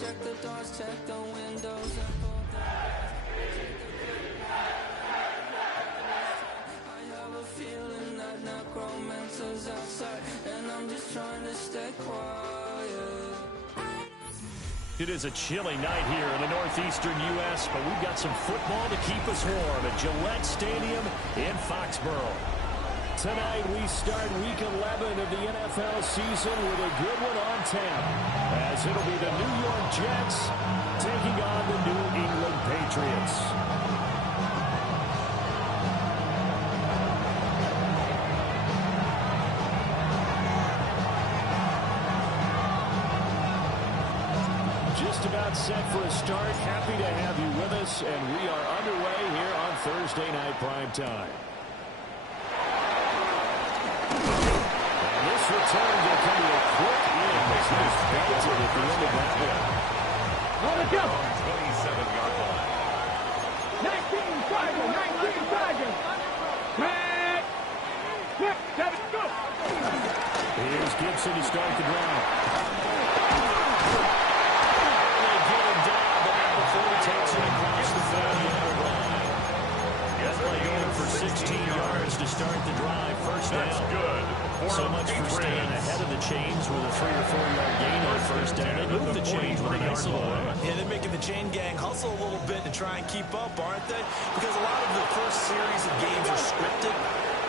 check the doors, check the windows, and pull I have a feeling that necromancer's outside, and I'm just trying to stay quiet. It is a chilly night here in the northeastern U.S., but we've got some football to keep us warm at Gillette Stadium in Foxborough. Tonight we start Week 11 of the NFL season with a good one on tap, as it'll be the New York Jets taking on the New England Patriots. Just about set for a start. Happy to have you with us, and we are underway here on Thursday Night Primetime. This return will come to a quick end as he was belted at the end of that one. On the go. 27-yard line. 19 Tigers, 19 Tigers. Quick. Quick, Kevin, go. Here's Gibson to start the drive. They get him down, but not before he takes it across the 30-yard line. Yes, they going for 16 yards to start the drive. First down. That's good. So much for staying ahead of the chains with a 3 or 4 yard gain on first down. They move the chains with a nice little run. Yeah, they're making the chain gang hustle a little bit to try and keep up, aren't they? Because a lot of the first series of games are scripted.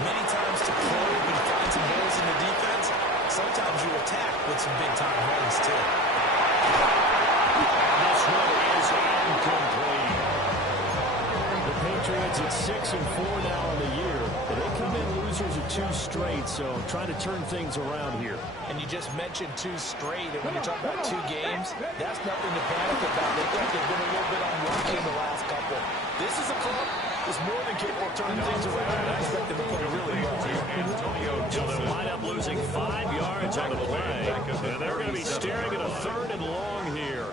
Many times to probe and find some holes in the defense. Sometimes you attack with some big-time runs, too. This one is incomplete. The Patriots at 6-4 now in the year. They come in losers of 2 straight, so trying to turn things around here. And you just mentioned 2 straight, and when you talk about 2 games, that's nothing to panic about. They think they've been a little bit unlucky in the last couple. This is a club that's more than capable of turning things around, and I expect them to play really well. So they'll wind up losing 5 yards on the play, and they're going to be staring at a 3rd and long here.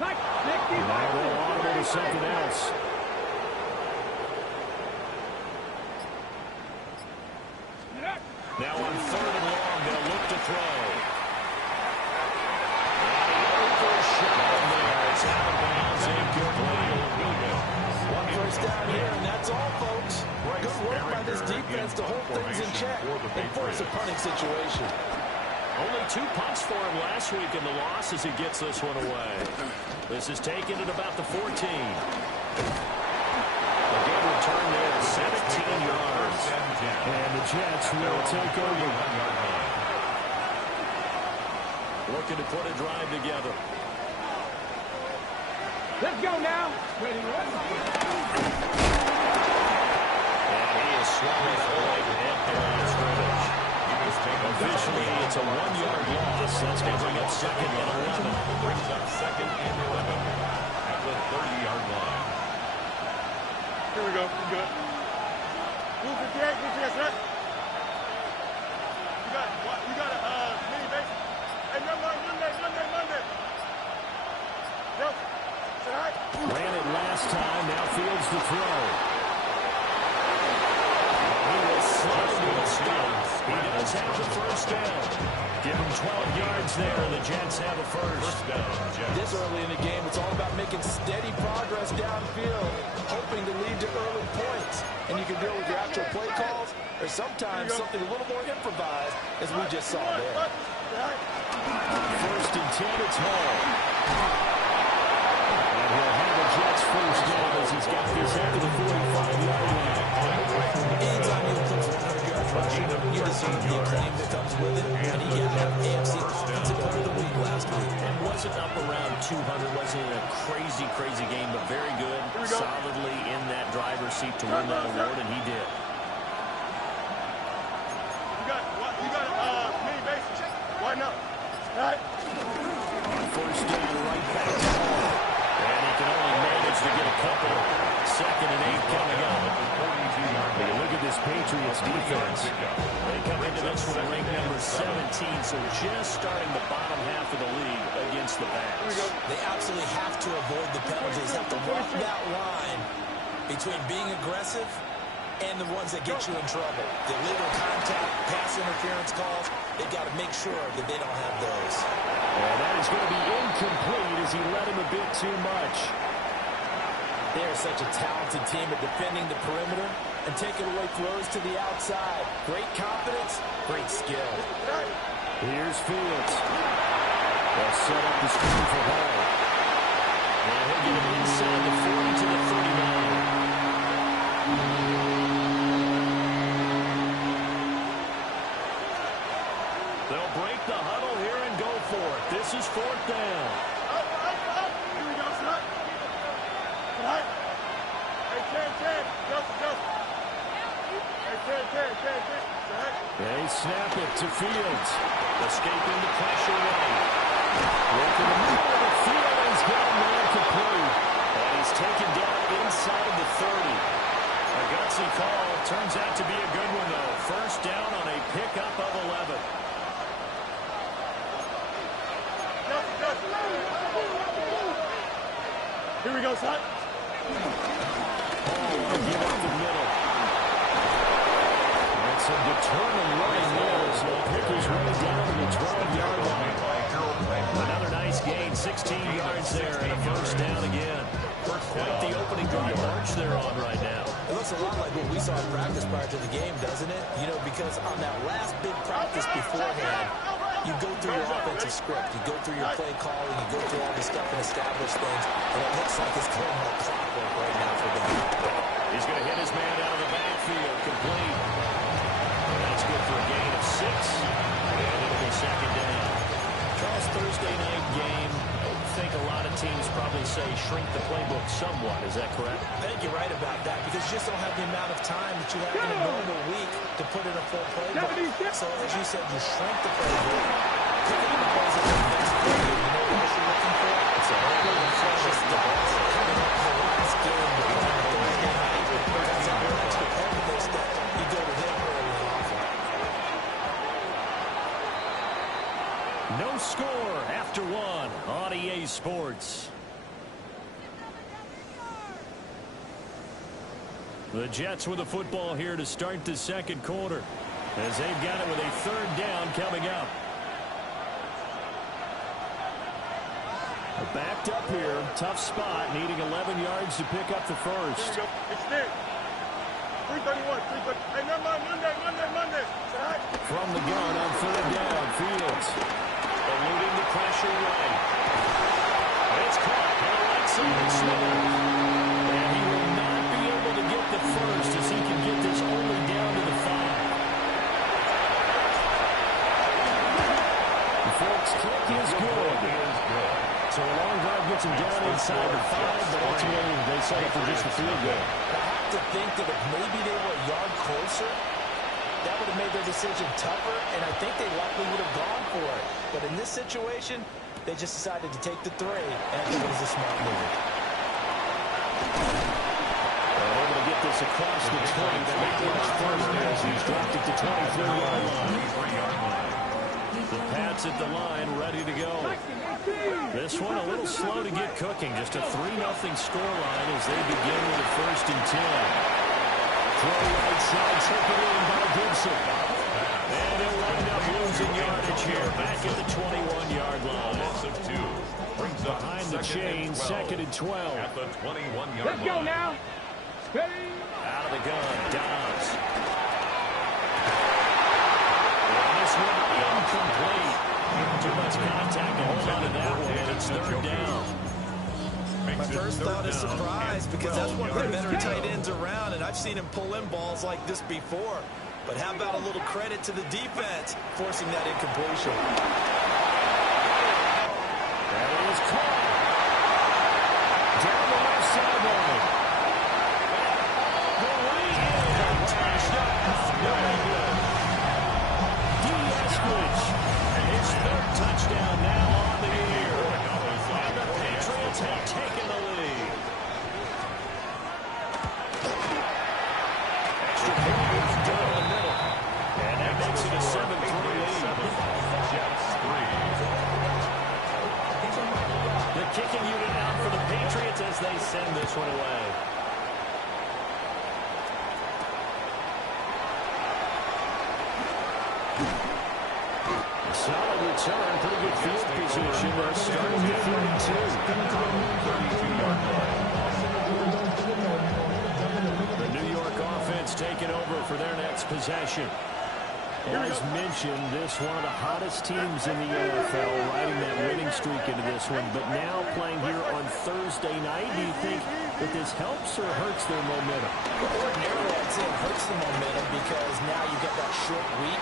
Now they'll audible to something else. Now on 3rd and long, they'll look to throw. Overshot there. It's out of bounds, incomplete. 1 first down here, and that's all, folks. Good work by this defense to hold things in check and force a punting situation. Only 2 punts for him last week in the loss as he gets this one away. This is taken at about the 14. A good return there, 17 yards. And the Jets will take over. Looking to put a drive together. Let's go now. Ready, And he is swallowed away at the line of scrimmage. Officially, it's a 1-yard loss. That's going to bring up 2nd and 11. Brings up 2nd and 11 at the 30-yard line. Here we go. We're good. Move 58, move 58, set. You got a mini base. Hey, Monday. Yep. Set high. Ran it last time. Now Fields to throw. He will slide into a stop. He does have the first down. Give him 12 yards there, and the Jets have a first down. This early in the game, it's all about making steady progress downfield, hoping to lead to early points. And you can deal with your actual play calls, or sometimes something a little more improvised, as we just saw there. First and 10, it's Hall. And he'll have the Jets first down as he's got this after the 45-yard line. Anytime you put 100-yard rushing, you decide the acclaim that comes with it, and he got that AFC Offensive Player of the Week last week. And wasn't up around 200, wasn't a crazy game, but very good, solidly in that driver's seat to win that award, and he did. You got a mini base. Why not? All right. On first down, right back to Hall. And he can only manage to get a couple. 2nd and 8 coming up. But you look at this Patriots defense. They come into this one ranked number 17, so just starting the bottom half of the league against the Pats. They absolutely have to avoid the penalties, have to walk that line between being aggressive and the ones that get you in trouble. The illegal contact, pass interference calls, they've got to make sure that they don't have those. And that is going to be incomplete as he led him a bit too much. They're such a talented team at defending the perimeter and taking away throws to the outside. Great confidence, great skill. Here's Fields. They'll set up the screen for Hall. And he'll get it inside the 40 to the 39. They'll break the huddle here and go for it. This is 4th down. Here we go, son. Right. Hey, 10. Justin. Hey, 10. They snap it to Fields. Escaping the pressure right. Look in the middle of the field. He's got a man complete. And he's taken down inside the 30. A gutsy call. Turns out to be a good one, though. First down on a pickup of 11. Here we go, son. Give up the middle. That's a determined running there. So he'll pick his way down to the 12-yard line. Another nice gain, 16 yards there, and a first down again. Quite the opening drive march they're on right now. It looks a lot like what we saw in practice prior to the game, doesn't it? You know, because on that last big practice beforehand, you go through your offensive script, you go through your play calling, you go through all this stuff and establish things, and it looks like it's going like clockwork right now for them. He's going to hit his man out of the backfield, complete. And that's good for a gain of 6. And it'll be second down. Charles, Thursday night game, I think a lot of teams probably say shrink the playbook somewhat. Is that correct? I think you're right about that because you just don't have the amount of time that you have in a normal week to put in a full playbook. So as you said, you shrink the playbook. Pick up the plays that make things clear. You know what you're looking for? It's a whole lot of freshness dots coming up in the last game. Thursday night, that's a little extra evidence that you go to him early and often. No score after 1 on EA Sports. The Jets with the football here to start the second quarter as they've got it with a 3rd down coming up. They're backed up here, tough spot, needing 11 yards to pick up the first. Here we go. It's there. 331. Hey, Monday. From the gun on 3rd down, Fields eluding the pressure right. It's caught on the right side, Smith. And he will not be able to get the first as he can get this only down to the 5. The Folks kick is good. So a long drive gets him down inside the 5, but ultimately they settle for just a field goal. I have to think that if maybe they were a yard closer, that would have made their decision tougher, and I think they likely would have gone for it. But in this situation, they just decided to take the 3, and I think it was a smart move. They're able to get this across the 20. They make much further as he's dropped it to 23-yard line. The Pats at the line, ready to go. This one a little slow to get cooking. Just a 3-0 scoreline as they begin with a 1st and 10. Throw right side, taken in by Gibson. And they'll wind up losing yardage here back at the 21-yard line. Loss of 2. Brings up Behind the chain, 2nd and 12. At the 21-yard line. Let's go now. Ready? Out of the gun, Dobbs. And this one incomplete. Too much contact to hold on to that one, and it's 3rd down. My first thought is surprise because that's one of the better tight ends around, and I've seen him pull in balls like this before. But how about a little credit to the defense forcing that incompletion? That is caught. Down the left sideline. The lead is touchdown. Very good. D-Eskridge. And his 3rd touchdown now on the year. And the Patriots have taken the lead. Extra point down the middle. And that makes it a 7-3 lead. Jets 3. The kicking unit out for the Patriots as they send this one away. Solid return, pretty good field position. They're starting at 32. 32-yard line. The New York offense taking over for their next possession. As mentioned, this one of the hottest teams in the NFL, riding that winning streak into this one. But now playing here on Thursday night, do you think that this helps or hurts their momentum? Ordinarily, I'd say it hurts the momentum because now you've got that short week.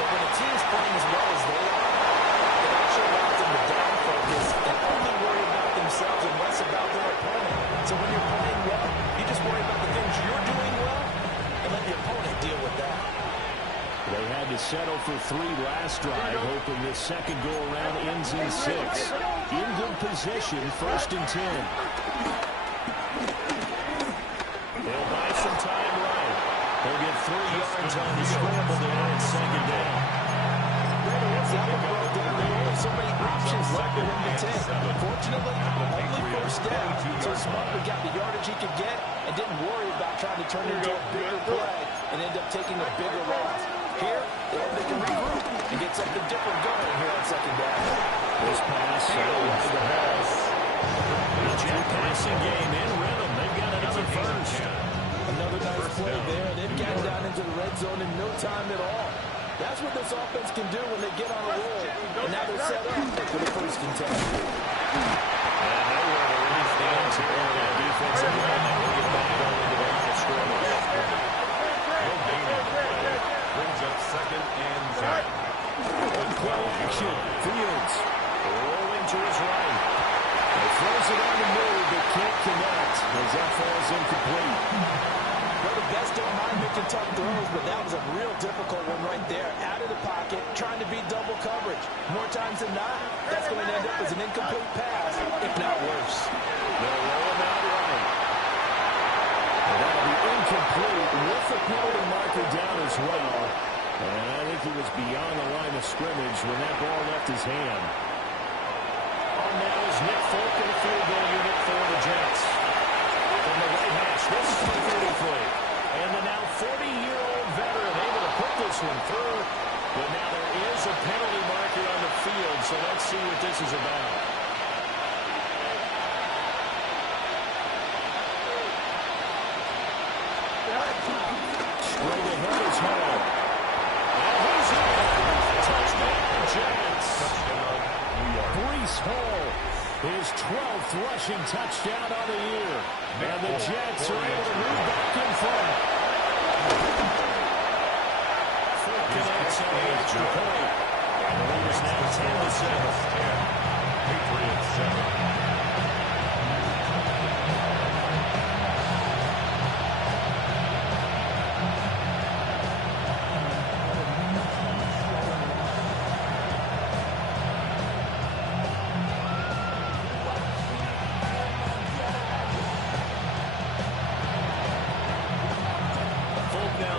But when a team's playing as well as they are, it actually allows them to down focus and only worry about themselves and less about their opponent. So when you're playing well, you just worry about the things you're doing well and let the opponent deal with that. They had to settle for 3 last drive, hoping this second go-around ends in 6. In good position, 1st and 10. They'll buy some time right. They'll get 3 yards on the scramble there on 2nd down. That one broke down. There were so many options left for him to take. Fortunately, only 1st down. So Smoker got the yardage he could get and didn't worry about trying to turn it into a bigger play and end up taking a bigger loss. Here, they can regroup and get something different going here on 2nd down. This pass over the pass. The Jet passing game in rhythm. They've got another first. Another nice play there. They've gotten down into the red zone in no time at all. That's what this offense can do when they get on a roll. And now they're set up for the 1st and 10. And nowhere to reach the interior of that defensive line. They'll get back going into the line of scrimmage. No gain on the play. Brings up 2nd and 10. Play action. Fields rolling to his right. He throws it on the move, but can't connect as that falls incomplete. Well, the best don't mind making tough throws, but that was a real difficult one right there. Out of the pocket, trying to beat double coverage. More times than not, that's going to end up as an incomplete pass, if not worse. They'll roll him out right. And that'll be incomplete with the penalty marker down as well. And I think he was beyond the line of scrimmage when that ball left his hand. On now is Nick Folk in the field goal unit for the Jets. From the right hash, this is the 33. And the now 40-year-old veteran able to put this one through. But now there is a penalty marker on the field, so let's see what this is about. Straight ahead is Hall. And he's in. Touchdown, Jets. Touchdown, New York. Breece Hall, his 12th rushing touchdown on the year. And the Jets are able to move back in front. Folk connects on the extra point. And the lead is now 10-7. Patriots 7.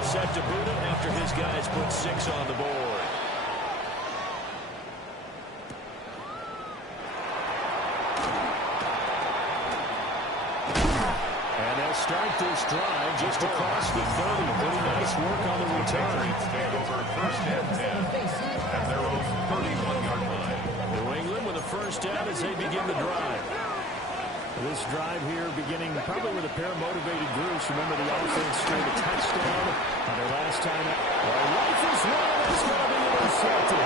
Set to boot him after his guys put 6 on the board. And they'll start this drive just across the 30. Pretty nice work on the return. Patriots take over 1st and 10 at their own 31-yard line. New England with a 1st down as they begin the drive. This drive here beginning probably with a pair of motivated groups. Remember the offense scored a touchdown on their last time out. Rifles one, and it's going to be intercepted.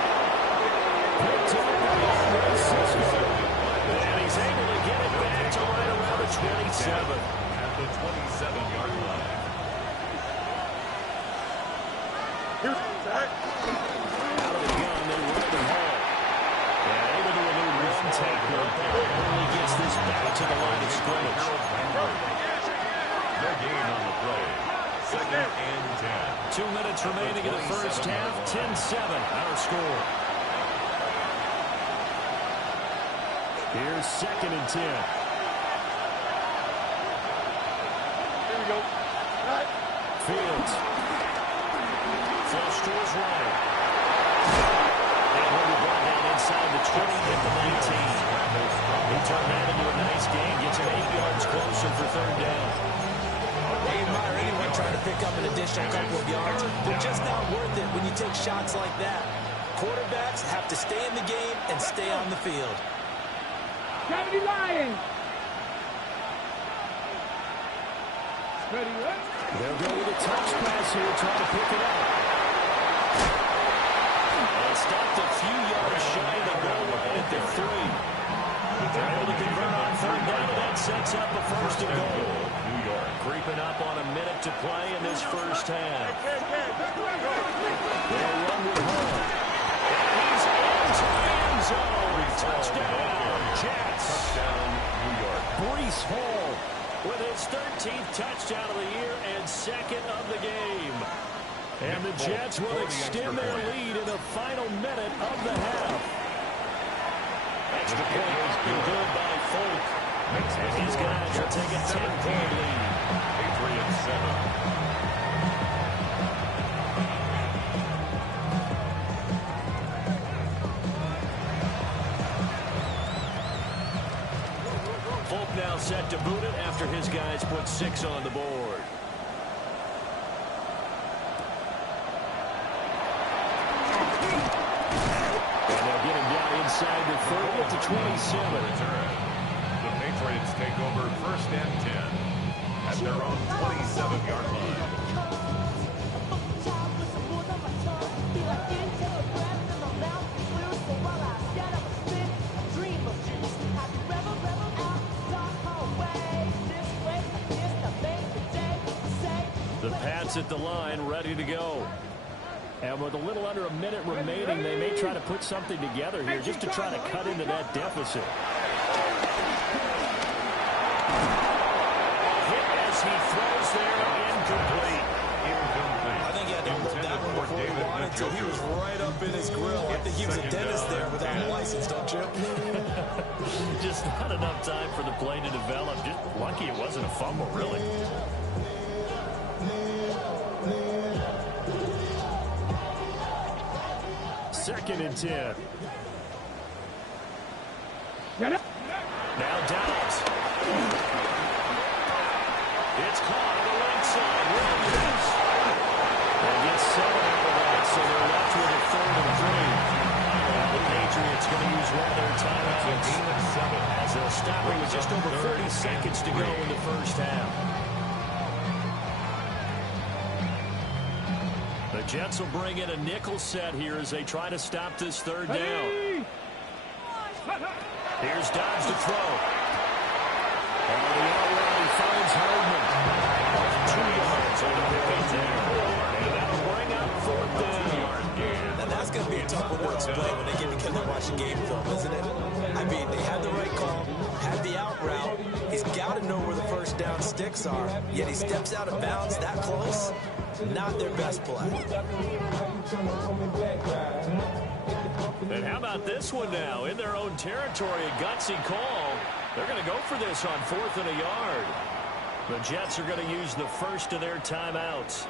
Picked up by Andre Cisco. And he's able to get it back to right around the 27. At the 27-yard line. Out of the gun, they run the Hall. And able to elude one tackler. Only gets this back to the line of scrimmage. No gain on the play. 2nd and 10. 2 minutes remaining in the first half. 10-7, our score. Here's 2nd and 10. Here we go. Fields. Flush to his right. And he'll be brought down inside the 20 at the 19. He turned that into a nice gain. Gets him 8 yards closer for 3rd down. They admire anyone trying to pick pick up an additional couple of yards. They're just not worth it when you take shots like that. Quarterbacks have to stay in the game and stay on the field. 70 Lions. Ready, right? They'll go with a touch pass here, trying to pick it up. They stopped a few yards shy of the goal line at the 3. They're able to convert on third down, and that sets up a first and goal. New York creeping up on a minute to play in this first half. They'll run with Hall. And he's into the end zone. Touchdown, Jets. Touchdown, New York. Breece Hall with his 13th touchdown of the year and second of the game. And the Jets will extend their lead in the final minute of the half. Extra point has been good by Folk. And these guys will take a 10-point lead. Patriots 7. Folk now set to boot it after his guys put 6 on the board. And they'll get him down inside the 30 at the 27. The Patriots take over first and 10 at their own 27-yard line. The Pats at the line, ready to go. And with a little under a minute remaining, they may try to put something together here just to try to cut into that deficit. Hit as he throws there, incomplete. I think he had to hold that one before he wanted to. He was right up in his grill. I think he was a dentist there without a license, don't you? Just not enough time for the play to develop. Just lucky it wasn't a fumble, really. Second and 10. Now Downs. It's caught on the right side. Williams. They get 7 out of that, so they're left with a 3rd and 3. And the Patriots going to use one of their timeouts as they'll stop it with just over 30 seconds to go in the first half. The Jets will bring in a nickel set here as they try to stop this third down. Here's Dodge to throw. And the outrun finds Hardman. 2 yards on the pickup there. And that'll bring up 4th down. Now that's going to be a tough one to explain when they get together and watch the game film, isn't it? I mean, they had the right call, had the out route. He's got to know where the first down sticks are. Yet he steps out of bounds that close. Not their best play. And how about this one now? In their own territory, a gutsy call. They're going to go for this on 4th and a yard. The Jets are going to use the first of their timeouts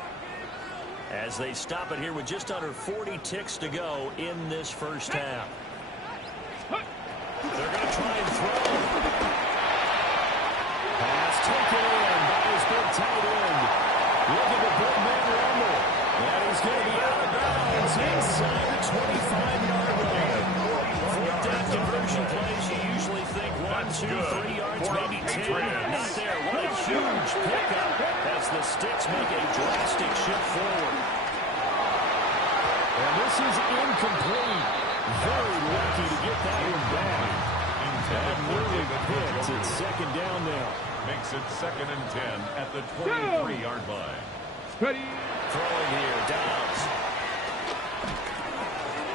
as they stop it here with just under 40 ticks to go in this first half. They're going to try and throw. Pass taken in by his big tight end. Looking to put man rumble. And he's going to be out of bounds inside the 25-yard line. 4th down conversion plays, you usually think 1, 2, 3 yards, maybe 10. Not there. What a huge pickup as the Sticks make a drastic shift forward. And this is incomplete. Very lucky to get that one back. And really picked at 2nd down now. Makes it 2nd and 10 at the 23-yard line. Ready. Throwing here, Downs.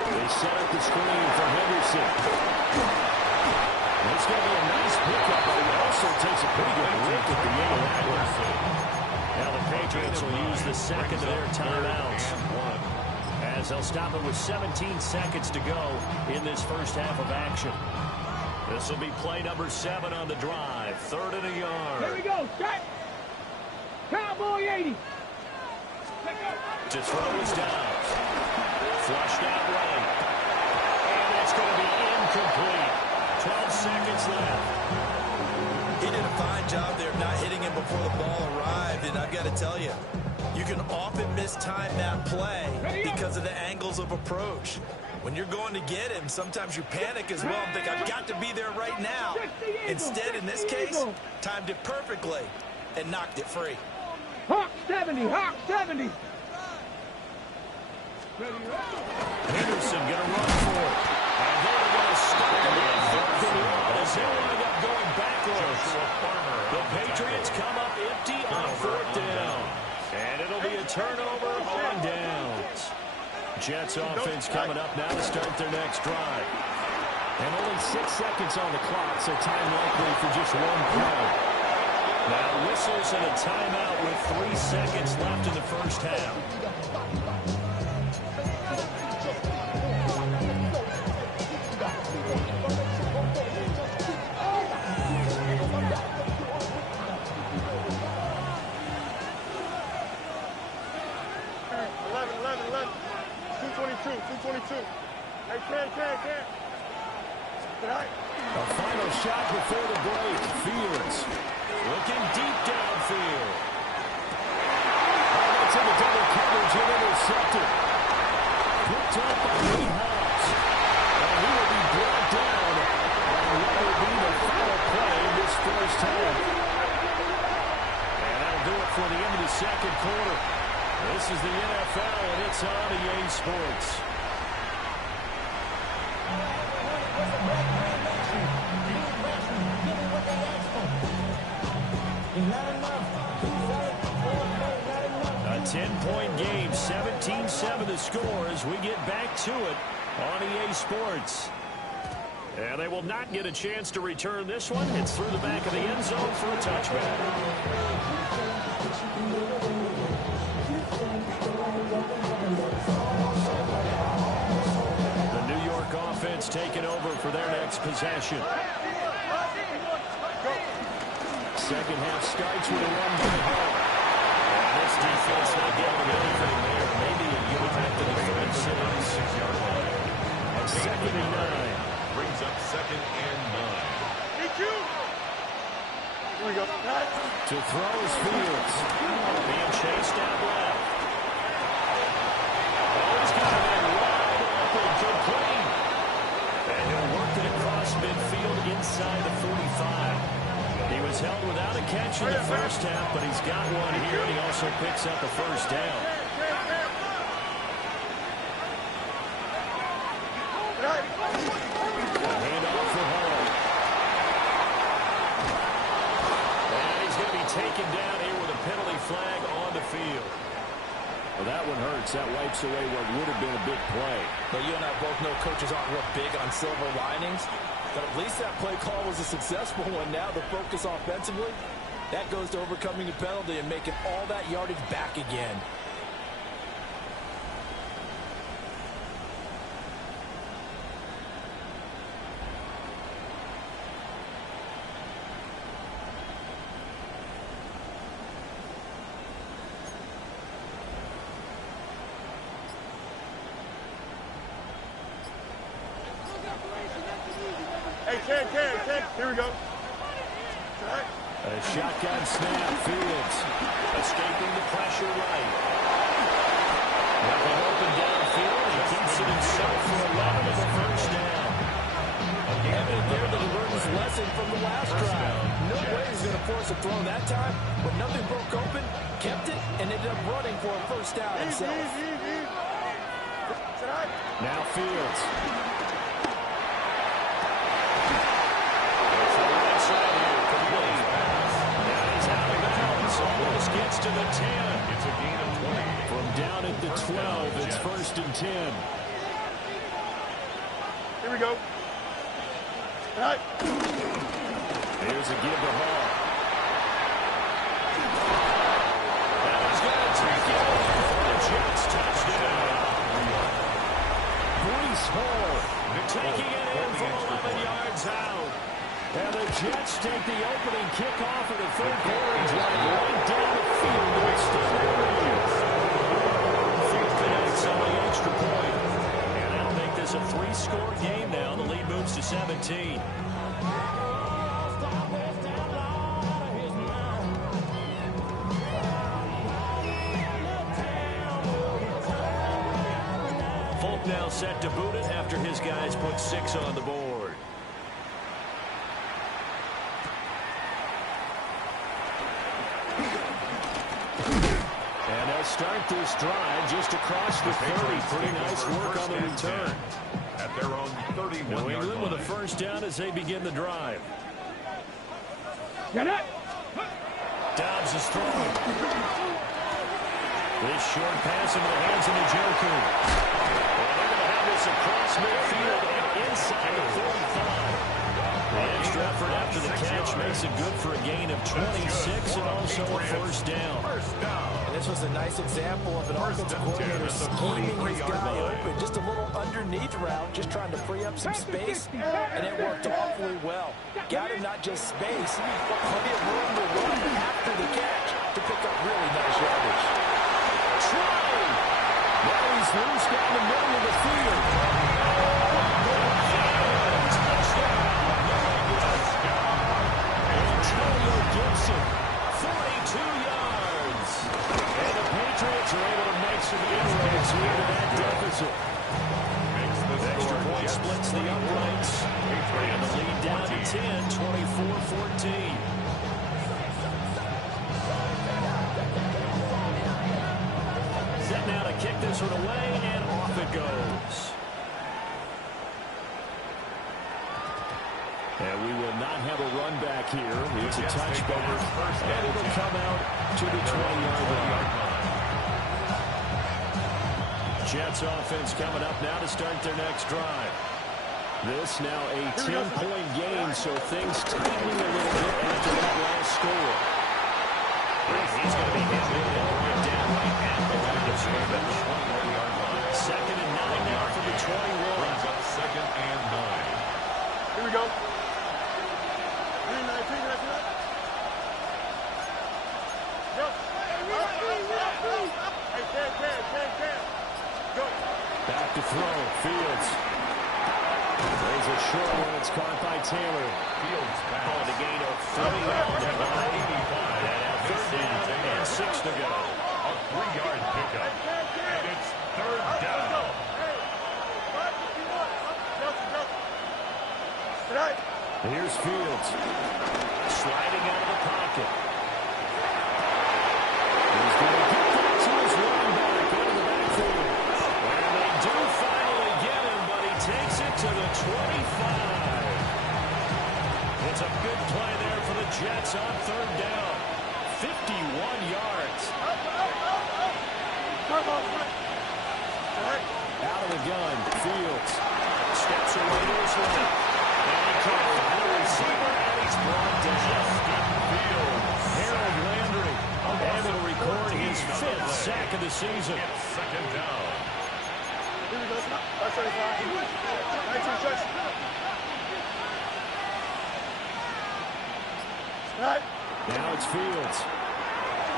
They set up the screen for Henderson. It's going to be a nice pickup, but he also takes a pretty good look at the end of that one. Now the Patriots will use the second of their timeouts as they'll stop it with 17 seconds to go in this first half of action. This will be play number 7 on the drive. 3rd and a yard. Here we go. Shot. Cowboy 80. To throw is Downs. Flushed out right. And it's going to be incomplete. 12 seconds left. He did a fine job there of not hitting him before the ball arrived, and I've got to tell you, You can often mistime that play because of the angles of approach. When you're going to get him, sometimes you panic as well and think, I've got to be there right now. Instead, in this case, timed it perfectly and knocked it free. Hawk 70, Hawk 70. Henderson going to run for it. And they're going to start it in third and long as they wind up going backwards. The Patriots come up empty on fourth down. And it'll be a turnover on downs. Jets offense coming up now to start their next drive. And only 6 seconds on the clock, so time likely for just one play. Now whistles and a timeout with 3 seconds left in the first half. Hey, can. A final shot before the break. Fields looking deep downfield. That's in the double coverage and intercepted. Picked up by Lee Hobbs. And he will be brought down on what will be the final play of this first half. And that'll do it for the end of the second quarter. This is the NFL, and it's on EA Sports. A 10-point game, 17-7 the score as we get back to it on EA Sports. And they will not get a chance to return this one. It's through the back of the end zone for a touchback. The New York offense taking over for their next possession. Second half starts with a run by Hall. And this defense not getting anything there. Maybe a yard back to the third series. 6-yard line. And second and 9. Brings up 2nd and 9. Here we go. To throw is Fields. Being chased out left. Oh, he's got a man wide open, complete. And he'll work it across midfield inside the 45. He was held without a catch in the first half, but he's got one here, and he also picks up a first down. A handoff for Hall. And he's going to be taken down here with a penalty flag on the field. Well, that one hurts. That wipes away what would have been a big play. But you and I both know coaches aren't real big on silver linings. But at least that play call was a successful one. Now the focus offensively, that goes to overcoming the penalty and making all that yardage back again. Hey, can. Here we go. A shotgun snap, Fields. Escaping the pressure right. Nothing open downfield. He keeps it himself for 11 as a first down. Evident there that he learned his lesson from the last drive. No way he's going to force a throw that time, but nothing broke open, kept it, and ended up running for a first down himself. Now Fields. Almost gets to the 10. It's a gain of 20. From down at the 12, it's 1st and 10. Here we go. Here's a give to Hall. And he's going to take it for the Jets touchdown. Breece Hall taking it in from 11 yards out. And the Jets take the opening kickoff of the third quarter and drive right down the field to extend their lead. Field connects on the extra point. And that'll make this a 3-score game now. The lead moves to 17. set to boot it after his guys put 6 on the board. And they'll start this drive just across the 30. Pretty nice work on the return. At their own 31-yard line. New England with a first down as they begin the drive. Get it. Dobbs is throwing. This short pass into the hands of Njoku. Well, they're going to have this across midfield and inside the 45. The extra effort after the catch makes it good for a gain of 26 and also a first down. And this was a nice example of an offensive coordinator scheming his guy open. Just a little underneath route, just trying to free up some space, and it worked awfully well. Got him not just space, but plenty of room to run after the catch to pick up really nice yardage. Try! Now he's loose down the middle of the field. Gibson, 42 yards. And the Patriots are able to make some inroads here to that deficit. The extra point splits the uprights. And the lead down to 10, 24-14. Set now to kick this one away, and off it goes. And we will not have a run back here. It's a touchback, and it'll come out to the 20-yard line. Jets offense coming up now to start their next drive. This now a 10-point game, so things tightening a little bit after that last score. He's going to be hit in and right down right at the line of scrimmage. 2nd and 9 now for the 21. 2nd and 9. Here we go. Back to throw. Fields. There's a short one. It's caught by Taylor. Fields On the gain of 30 yards at line 85. And 3rd down and 6 to go. A 3-yard pickup. And it's 3rd down. Here's Fields. Sliding out of the pocket. He's going to get that to his running back into the backfield. And they do finally get him, but he takes it to the 25. It's a big play there for the Jets on 3rd down. 51 yards. Out of the gun, Fields steps away to his left. And he can't find a receiver, and he's brought down. Harold Landry, and it'll record his 5th sack of the season. 2nd down. Here we go. That's 35. 19 shots. Now it's Fields.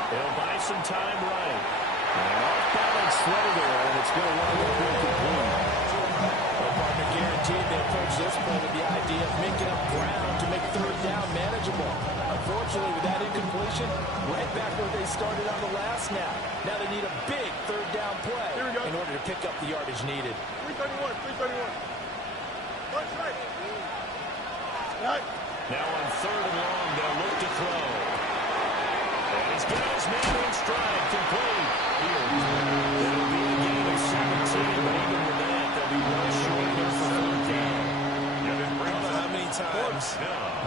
They'll buy some time running. And off-balance throw there, and it's going to wind up incomplete. Partner guaranteed they approach this play with the idea of making up ground to make 3rd down manageable. Unfortunately, with that incompletion, right back where they started on the last snap. Now they need a big 3rd down play in order to pick up the yardage needed. 331. Now on 3rd and long, they'll look to throw. And he's got his man in stride, complete. It'll be a gain of 17, but even with that, they'll be well short here for 3rd down. I don't know how many times,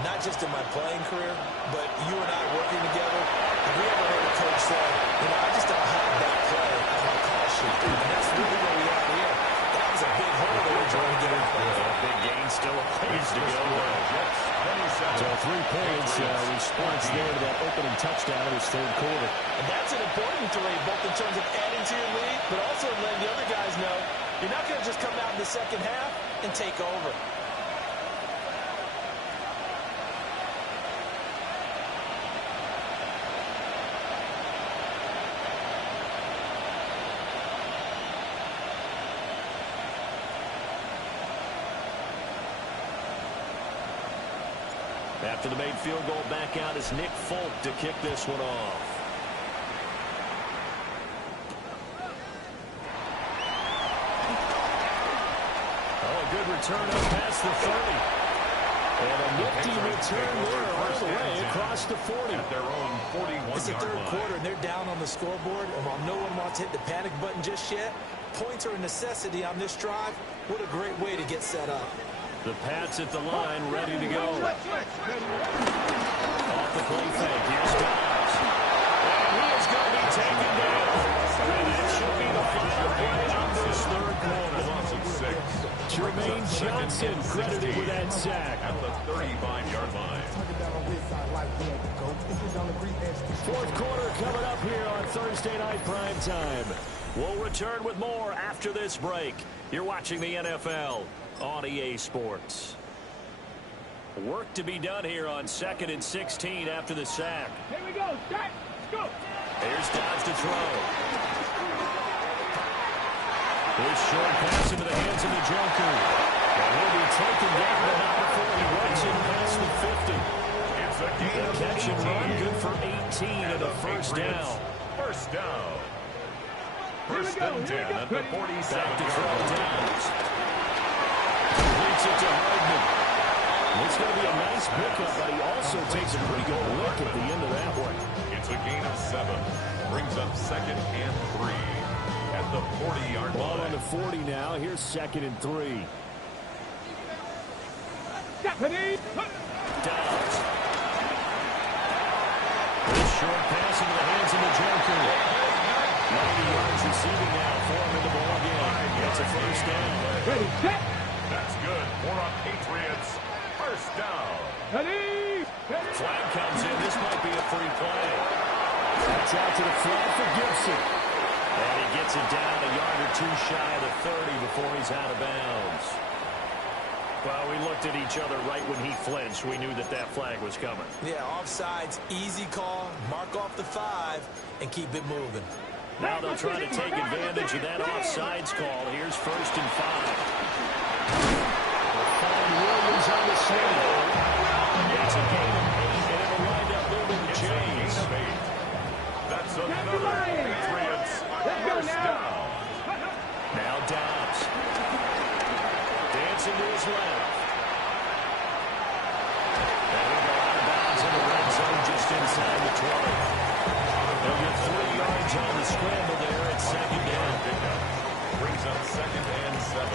not just in my playing career, but you and I working together, have we ever heard a coach say, I just don't have that play on my call sheet. And that's really where we are here. That was a big hole they were trying to get in. Big gain, still a pace to go. So 3 points response there to that opening touchdown in his 3rd quarter. And that's an important 3, both in terms of adding to your lead, but also letting the other guys know you're not going to just come out in the 2nd half and take over. After the made field goal, back out is Nick Folk to kick this one off. Oh, a good return up past the 30. And a nifty return there all the way across the 40. At their own 41-yard It's the third line. quarter, and they're down on the scoreboard. And while no one wants to hit the panic button just yet, points are a necessity on this drive. What a great way to get set up. The Pats at the line, ready to go. Off the play fake, here's Dobbs. And he is going to be taken down. And that should be the final play of this third quarter. Loss of 6. Jermaine Johnson credited with that sack. At the 35-yard line. Fourth quarter coming up here on Thursday Night Primetime. We'll return with more after this break. You're watching the NFL on EA Sports. Work to be done here on 2nd and 16 after the sack. Here we go. Start. Go. Here's Dobbs to throw. Here's short pass into the hands of the Joker. And he'll be taken down, but not before he runs it past the 50. It's a gain of Catch and run, 18. good for 18 and a first down. First down. First go, and 10 at the Back to 47-yard throw line. Downs. Completes it to Hardman. It's going to be a nice pickup, but he also takes a pretty good look at the end of that one. It's a gain of 7. Brings up 2nd and 3 at the 40-yard Ball on line. the 40 now. Here's 2nd and 3. Japanese. Downs. This short pass into the hands of the Joker. 90 yards receiving now for him in the ball game. That's a first down. Ready. Set. That's good. For our Patriots. First down. Ready. Flag comes in. This might be a free play. That's out to the flat for Gibson. And he gets it down a yard or two shy of the 30 before he's out of bounds. Well, we looked at each other right when he flinched. We knew that that flag was coming. Yeah, offsides, easy call. Mark off the 5 and keep it moving. Now they'll try to take advantage of that offsides call. Here's 1st and 5. They'll find Williams on the swing. It's a gain of 8, and it'll wind up moving the chains. That's another Patriots. First down. Now Dobbs. Dancing to his left. And he'll go out of bounds in the red zone just inside the 20. They'll get 3 yards on the scramble there at 2nd down. Pickup. Brings up 2nd and 7.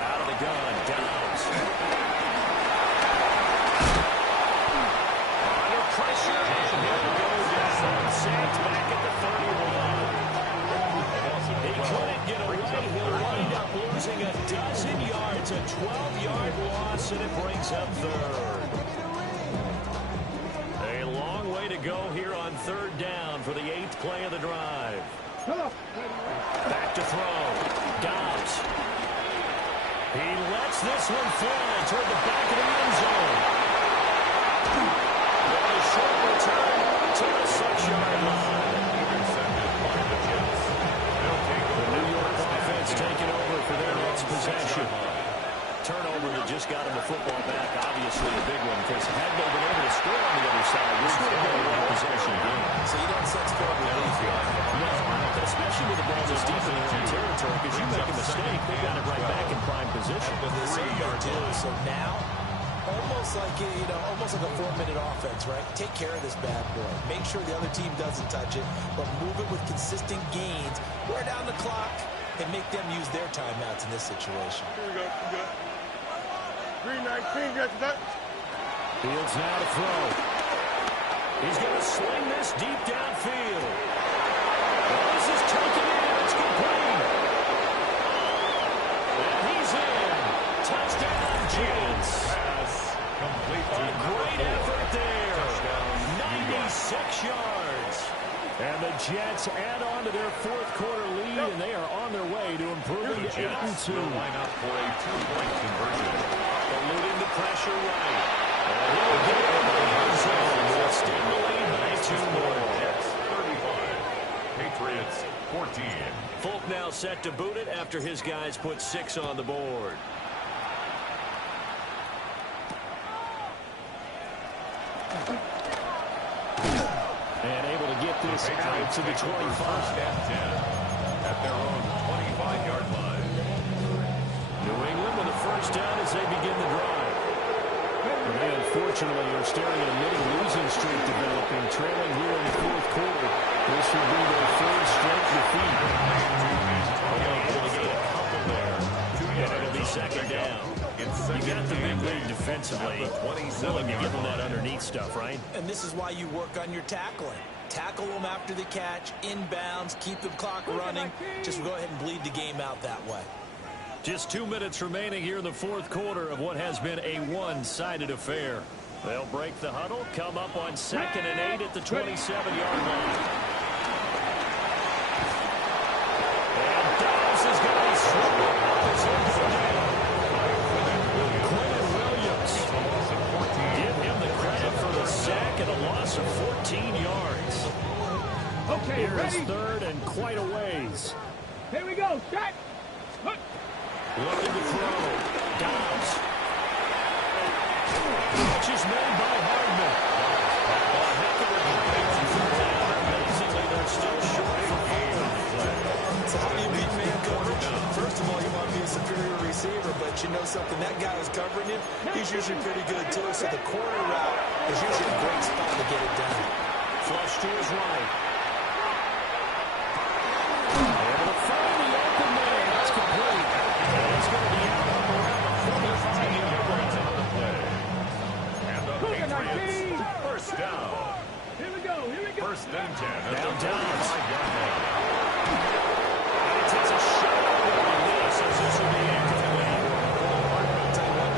Out of the gun, Dobbs. Under pressure, and he'll go down. Sacked back at the 31. He couldn't get away. He'll wind up losing a dozen yards. A 12-yard loss, and it brings up 3rd. A long way to go here on 3rd down for the 8th play of the drive. Back to throw. Dobbs. He lets this one fly toward the back of the end zone. And a short return to the 6-yard line. Intercepted by the Jets. They'll take The over. New York offense taking over for their next possession. Turnover that just got him the football back. Obviously a big one because had they been able to score on the other side, this would have been a one-possession game. So you don't sense trouble easy. No, especially with the ball this deep in their own territory, because you make a mistake, they got it right back in prime position. This too. So now, almost like a 4-minute offense, right? Take care of this bad boy. Make sure the other team doesn't touch it, but move it with consistent gains. Wear down the clock and make them use their timeouts in this situation. Here we go. Good. 3:19. Got that. Fields now to throw. He's going to sling this deep downfield. Well, this is taken in. It's complete. And he's in. Touchdown, Jets. Pass complete to A great effort there. Touchdown, 96 yards. And the Jets add on to their 4th quarter lead, and they are on their way to improving The to Jets 8-2. will line up for a 2-point conversion. Eluding the pressure right. And he will get it over the end zone. They'll extend the lead by 2 more. Jets 35. Patriots 14. Folk now set to boot it after his guys put 6 on the board. And able to get this out to the 25. First and 10 at their own 25-yard line. New England with a first down as they begin the drive. And they unfortunately are staring at a mini losing streak developing, trailing here in the fourth quarter. This would be their third straight defeat. And it'll be second down. You got the big lead defensively. Willing to give them that underneath stuff, right? And this is why you work on your tackling. Tackle them after the catch, inbounds, keep the clock running. Just go ahead and bleed the game out that way. Just 2 minutes remaining here in the fourth quarter of what has been a one-sided affair. They'll break the huddle, come up on 2nd and 8 at the 27-yard line. And Dobbs is going to be swept up his Quinn Williams. Give him the credit for the sack and a loss of 14 yards. Okay, Here's ready? third and quite a ways. Here we go. Shot. Look. Looking to throw. Dobbs. Catch is made by Hardman. Amazingly, they're still short for 4. So how do you beat man coverage? First of all, you want to be a superior receiver, but you know something, that guy who's covering him, he's usually pretty good too. So the corner route is usually a great spot to get it done. Flush to his right. Able to find the open man. That's complete. And he's going to be out up around the 45-yard line on the play. And the Patriots, first down. Here we go. Here we go. First and 10 at Now the Dobbs. 45-yard line. And he takes a shot over this as this will be incomplete. I'll tell you what,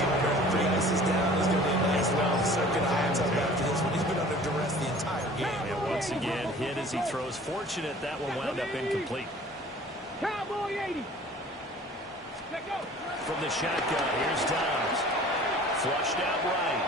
this is down. There's going to be a nice long circuit hot tub after this one. He's been under duress the entire game. And once again, hit as he throws. Fortunate that one wound up incomplete. Cowboy 80. Let go. From the shotgun, here's Dobbs. Flushed out right.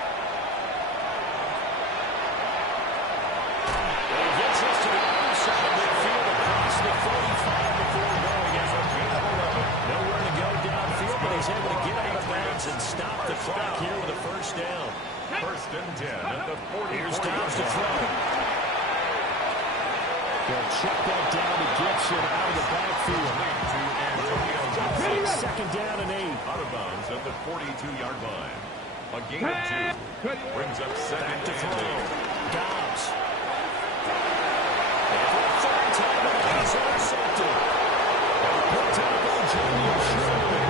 And he gets us to the other side of midfield across the 45 before going as a gain of 11. Nowhere to go downfield, but he's able to get out of bounds and stop the clock here with a first down. First and 10 at the 40. Here's Dobbs to throw. They'll check that down to Gibson out of the backfield. Second down and 8. Out of bounds at the 42-yard line. A gain of 2. Brings up second Back to and throw. 8. Dobbs. And for the third time, he's intercepted. Picked up by Junior Sherman.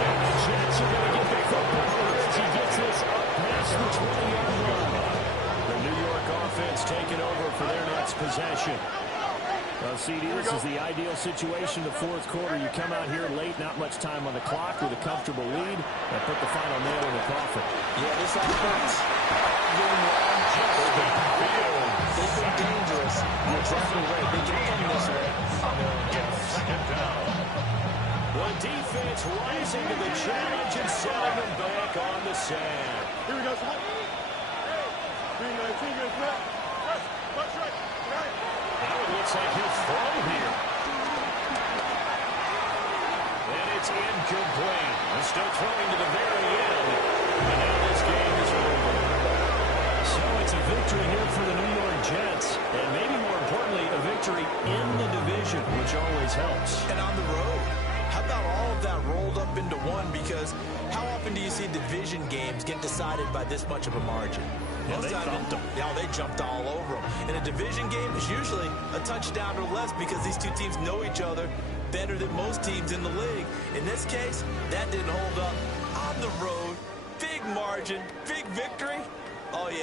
And the Jets are going to get the football as he gets this up past the 20-yard line. The New York offense taking over for their next possession. Well, CD, this is the ideal situation, the fourth quarter. You come out here late, not much time on the clock with a comfortable lead, and put the final nail in the coffin. Yeah, this offense going long they've been dangerous. You're exactly right. They can end this way. Second down. Well, defense rising to the challenge and setting them back on the sand. Here we go. Green 19, good set. Watch right. Right. Now it looks like he'll throw here. And it's incomplete. They're still throwing to the very end. And now this game is over. So it's a victory here for the New York Jets. And maybe more importantly, a victory in the division, which always helps. And on the road. How about all of that rolled up into one? Because how often do you see division games get decided by this much of a margin? Yeah, they thumped them. Yeah, they jumped all over them. And a division game is usually a touchdown or less because these two teams know each other better than most teams in the league. In this case, that didn't hold up. On the road, big margin, big victory. Oh, yeah.